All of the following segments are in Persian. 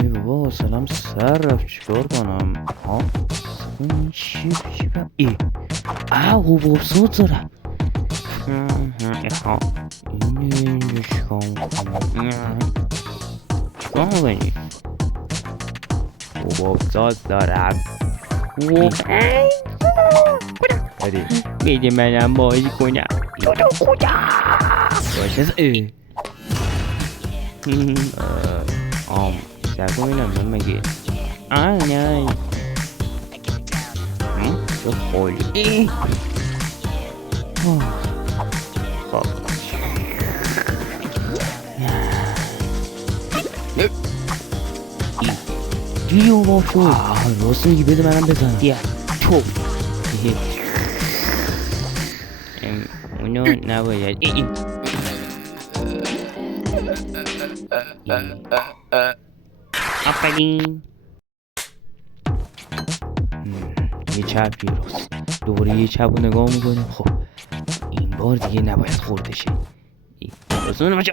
ای بابا سلام سر رفت چیکار کنم ها این چی ای حبوب سوز دارم ها اینجا چیکار میکنم چیکار میکنی حبوب سوز دارم بده منم بازی کنم تو کجا باشه ای سرکن اینم من مگه نه تو خولی خب دیو با شو راست میگی بده منم بزنم بیا تو اونو نباید آفرین یه چپ یه راست دوباره یه چپ رو نگاه میکنیم خب این بار دیگه نباید خورده شه رسونه باشه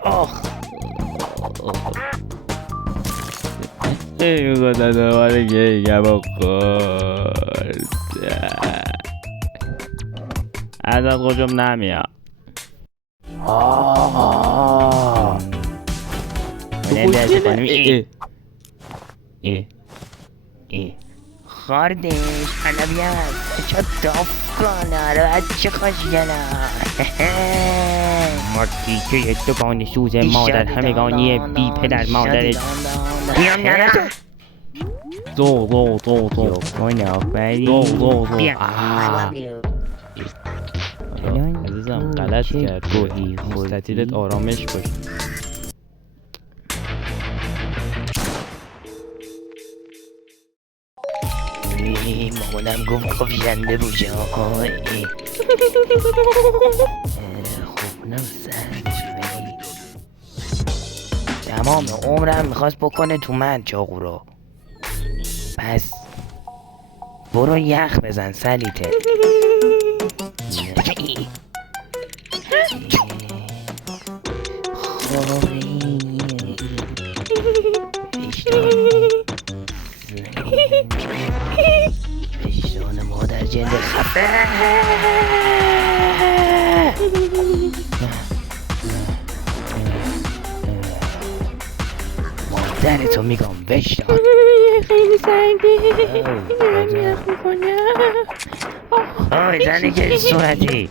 ای خدا دوباره گه با خورد ازت خوشم نمیاد دست کنیم خاردش حلبیت چه داف کنه رو بچه خوشگله مرتی که یک دکان سوز مادر همگانی بی پدر مادر بیام نرسو دو کنه آفرین بیام عزیزم غلط کرد گوهی مستطیلت آرامش باش مامانم گفت خوشنده بوشه خب اونم سرش ولی تمام عمرم میخواست بکنه تو من چاقو رو پس برو یخ بزن سلیته وجدان مادر جنده خفه مادرتو میگم وجدان خیلی سنگه یخ میکنه آی زنی که صورتی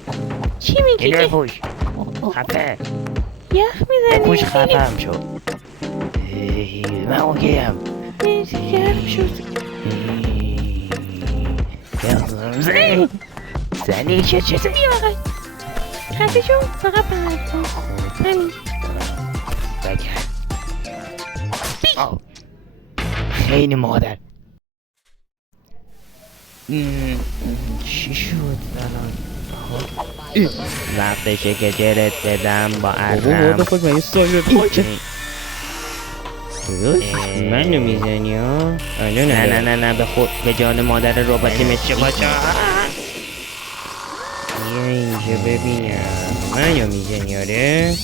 چی میگی؟ اینو پوش خفه یخ میزنی؟ پوش خفه هم شد من اوکیم گرم شد زنی که چطور بیا بقید خفه شد فقط بقید کن همین بگرد خیلی مادر چی شد الان وقتشه که جرت بدم با عرم بابا خود من یه سایر منو میزنی ها؟ نه به خود به جان مادر رباتی مثل باشه بیا اینجا ببینم منو میزنی آره؟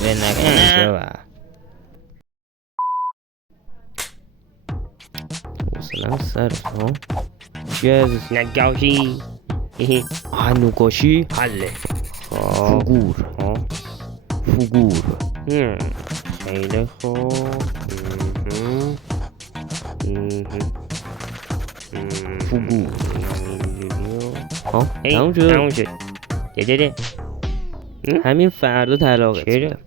به نکنه شوا حوصلم سر ها چی از نگاشی نگاشی حله فگور فگور خیلی خوب فگور تموم شد ده همین فردا طلاقت میدم